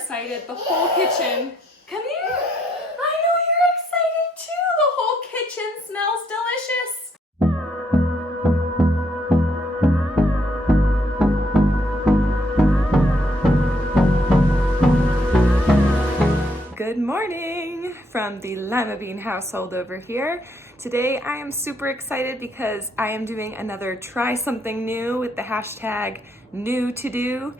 excited. The whole kitchen. Come here. I know you're excited too. The whole kitchen smells delicious. Good morning from the Limabean household over here. Today I am super excited because I am doing another try something new with the hashtag NEWTODO,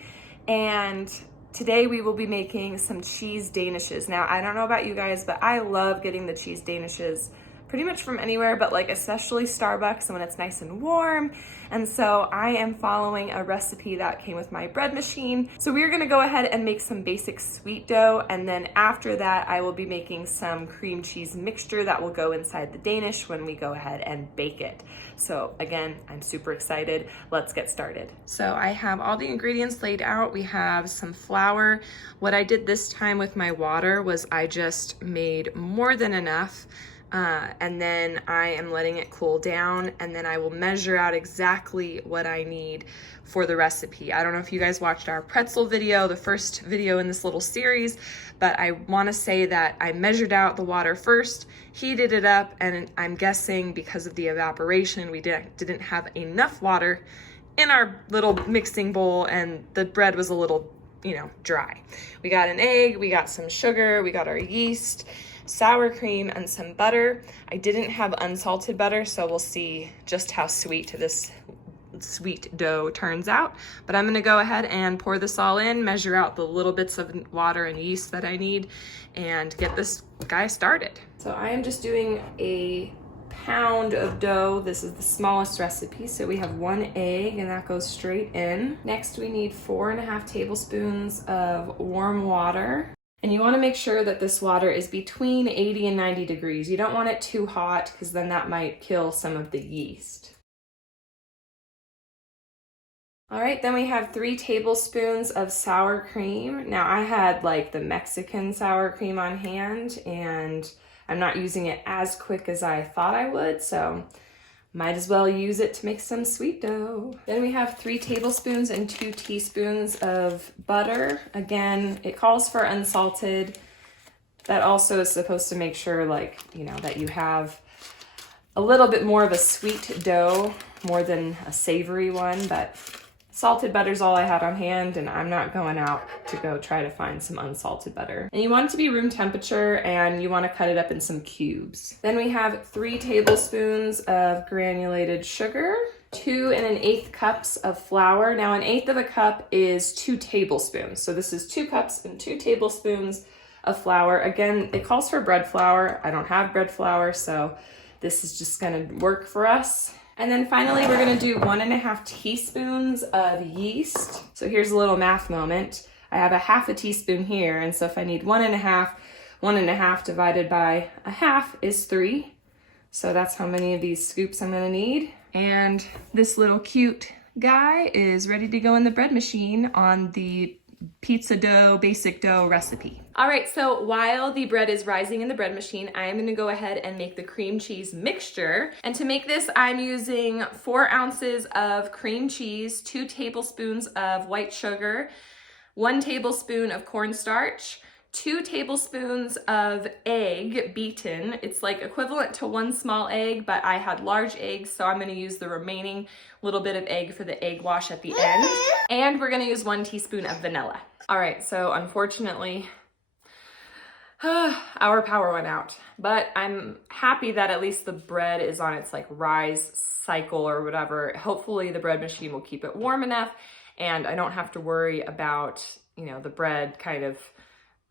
and today we will be making some cheese danishes. Now I don't know about you guys, but I love getting the cheese danishes pretty much from anywhere, but like especially Starbucks when it's nice and warm. And so I am following a recipe that came with my bread machine. So we're gonna go ahead and make some basic sweet dough, and then after that I will be making some cream cheese mixture that will go inside the Danish when we go ahead and bake it. So again, I'm super excited. Let's get started. So I have all the ingredients laid out. We have some flour. What I did this time with my water was I just made more than enough. And then I am letting it cool down, and then I will measure out exactly what I need for the recipe. I don't know if you guys watched our pretzel video, the first video in this little series, but I want to say that I measured out the water first, heated it up, and I'm guessing because of the evaporation, we didn't have enough water in our little mixing bowl, and the bread was a little, dry. We got an egg, we got some sugar, we got our yeast, sour cream, and some butter. I didn't have unsalted butter, so we'll see just how sweet this sweet dough turns out. But I'm gonna go ahead and pour this all in, measure out the little bits of water and yeast that I need, and get this guy started. So I am just doing a pound of dough. This is the smallest recipe, so we have 1 egg and that goes straight in. Next we need 4.5 tablespoons of warm water. And you want to make sure that this water is between 80 and 90 degrees. You don't want it too hot because then that might kill some of the yeast. All right, then we have 3 tablespoons of sour cream. Now I had like the Mexican sour cream on hand, and I'm not using it as quick as I thought I would, so might as well use it to make some sweet dough. Then we have 3 tablespoons and 2 teaspoons of butter. Again, it calls for unsalted. That also is supposed to make sure that you have a little bit more of a sweet dough, more than a savory one, but salted butter's all I had on hand, and I'm not going out to go try to find some unsalted butter. And you want it to be room temperature, and you want to cut it up in some cubes. Then we have 3 tablespoons of granulated sugar, 2 1/8 cups of flour. Now 1/8 cup is 2 tablespoons. So this is 2 cups and 2 tablespoons of flour. Again, it calls for bread flour. I don't have bread flour, so this is just gonna work for us. And then finally, we're gonna do 1.5 teaspoons of yeast. So here's a little math moment. I have 1/2 teaspoon here, and so if I need 1.5 divided by 1/2 is 3. So that's how many of these scoops I'm gonna need. And this little cute guy is ready to go in the bread machine on the pizza dough, basic dough recipe. All right, so while the bread is rising in the bread machine, I am gonna go ahead and make the cream cheese mixture. And to make this, I'm using 4 ounces of cream cheese, 2 tablespoons of white sugar, 1 tablespoon of cornstarch, 2 tablespoons of egg beaten. It's like equivalent to 1 small egg, but I had large eggs, so I'm gonna use the remaining little bit of egg for the egg wash at the end. And we're gonna use 1 teaspoon of vanilla. All right, so unfortunately, our power went out, but I'm happy that at least the bread is on its rise cycle or whatever. Hopefully the bread machine will keep it warm enough, and I don't have to worry about, the bread kind of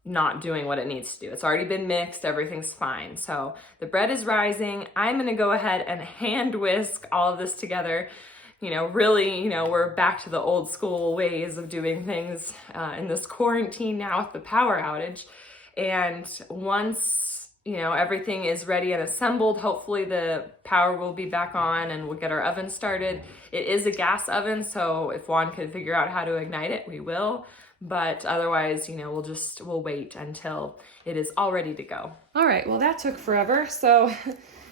not doing what it needs to do. It's already been mixed, everything's fine. So the bread is rising. I'm gonna go ahead and hand whisk all of this together. Really, we're back to the old school ways of doing things in this quarantine now with the power outage. And once, everything is ready and assembled, hopefully the power will be back on and we'll get our oven started. It is a gas oven, so if Juan can figure out how to ignite it, we will. But otherwise, we'll wait until it is all ready to go. All right, well that took forever. So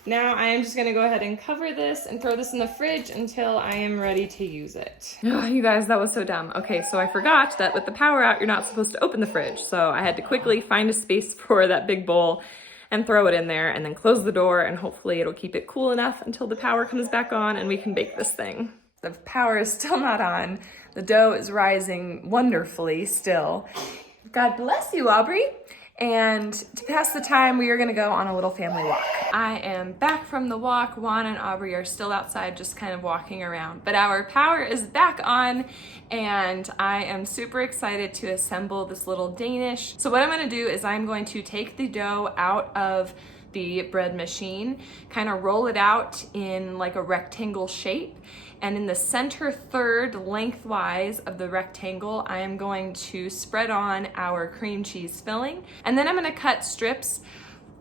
Now I am just gonna go ahead and cover this and throw this in the fridge until I am ready to use it. Oh, you guys, that was so dumb. Okay, so I forgot that with the power out, you're not supposed to open the fridge. So I had to quickly find a space for that big bowl and throw it in there and then close the door, and hopefully it'll keep it cool enough until the power comes back on and we can bake this thing. The power is still not on. The dough is rising wonderfully still. God bless you, Aubrey. And to pass the time, we are gonna go on a little family walk. I am back from the walk. Juan and Aubrey are still outside just kind of walking around, but our power is back on and I am super excited to assemble this little Danish. So what I'm gonna do is I'm going to take the dough out of the bread machine, kind of roll it out in like a rectangle shape, and in the center third lengthwise of the rectangle, I am going to spread on our cream cheese filling. And then I'm gonna cut strips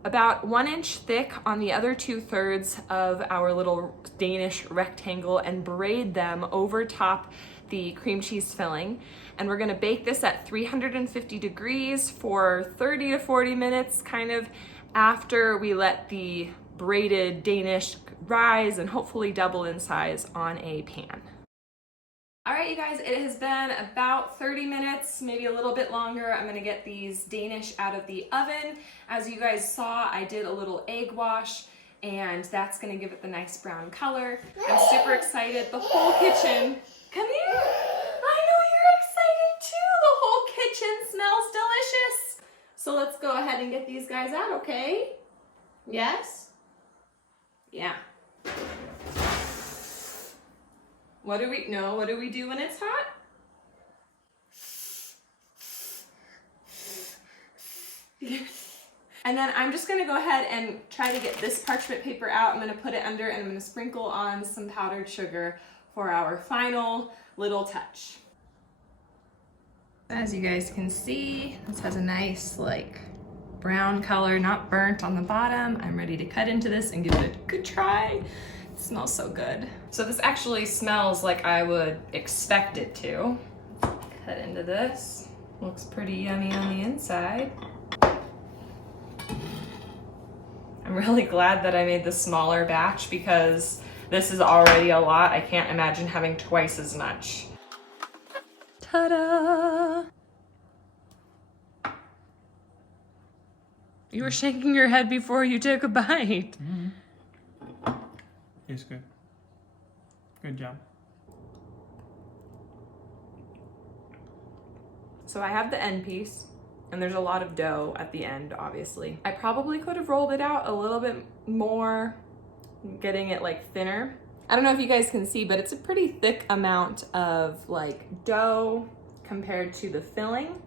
about 1 inch thick on the other 2/3 of our little Danish rectangle and braid them over top the cream cheese filling. And we're gonna bake this at 350 degrees for 30 to 40 minutes, kind of after we let the braided Danish rise and hopefully double in size on a pan. All right, you guys, it has been about 30 minutes, maybe a little bit longer. I'm gonna get these Danish out of the oven. As you guys saw, I did a little egg wash, and that's gonna give it the nice brown color. I'm super excited. The whole kitchen, come here. I know you're excited too. The whole kitchen smells delicious. So let's go ahead and get these guys out, okay? Yes? Yeah. What do we do when it's hot? And then I'm just gonna go ahead and try to get this parchment paper out. I'm gonna put it under and I'm gonna sprinkle on some powdered sugar for our final little touch. As you guys can see, this has a nice like brown color, not burnt on the bottom. I'm ready to cut into this and give it a good try. It smells so good. So this actually smells like I would expect it to. Cut into this. Looks pretty yummy on the inside. I'm really glad that I made the smaller batch because this is already a lot. I can't imagine having twice as much. Ta-da! You were shaking your head before you took a bite. Mm-hmm. It's good. Good job. So I have the end piece, and there's a lot of dough at the end, obviously. I probably could have rolled it out a little bit more, getting it like thinner. I don't know if you guys can see, but it's a pretty thick amount of like dough compared to the filling.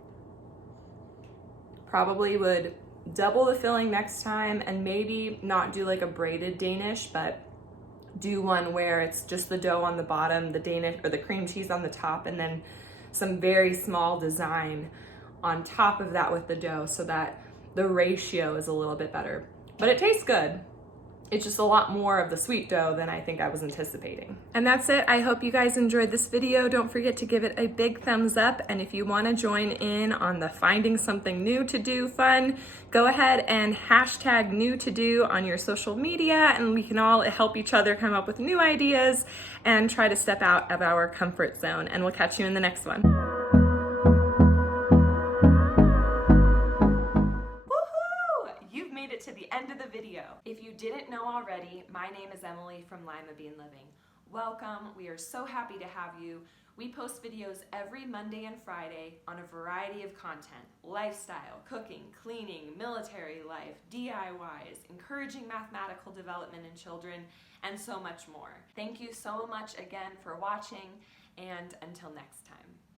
Probably would double the filling next time and maybe not do like a braided Danish, but do one where it's just the dough on the bottom, the Danish or the cream cheese on the top, and then some very small design on top of that with the dough so that the ratio is a little bit better. But it tastes good. It's just a lot more of the sweet dough than I think I was anticipating. And that's it. I hope you guys enjoyed this video. Don't forget to give it a big thumbs up. And if you want to join in on the finding something new to do fun, go ahead and hashtag NEWTODO on your social media, and we can all help each other come up with new ideas and try to step out of our comfort zone. And we'll catch you in the next one. To the end of the video. If you didn't know already, my name is Emily from Limabean Living. Welcome. We are so happy to have you. We post videos every Monday and Friday on a variety of content: lifestyle, cooking, cleaning, military life, DIYs, encouraging mathematical development in children, and so much more. Thank you so much again for watching, and until next time.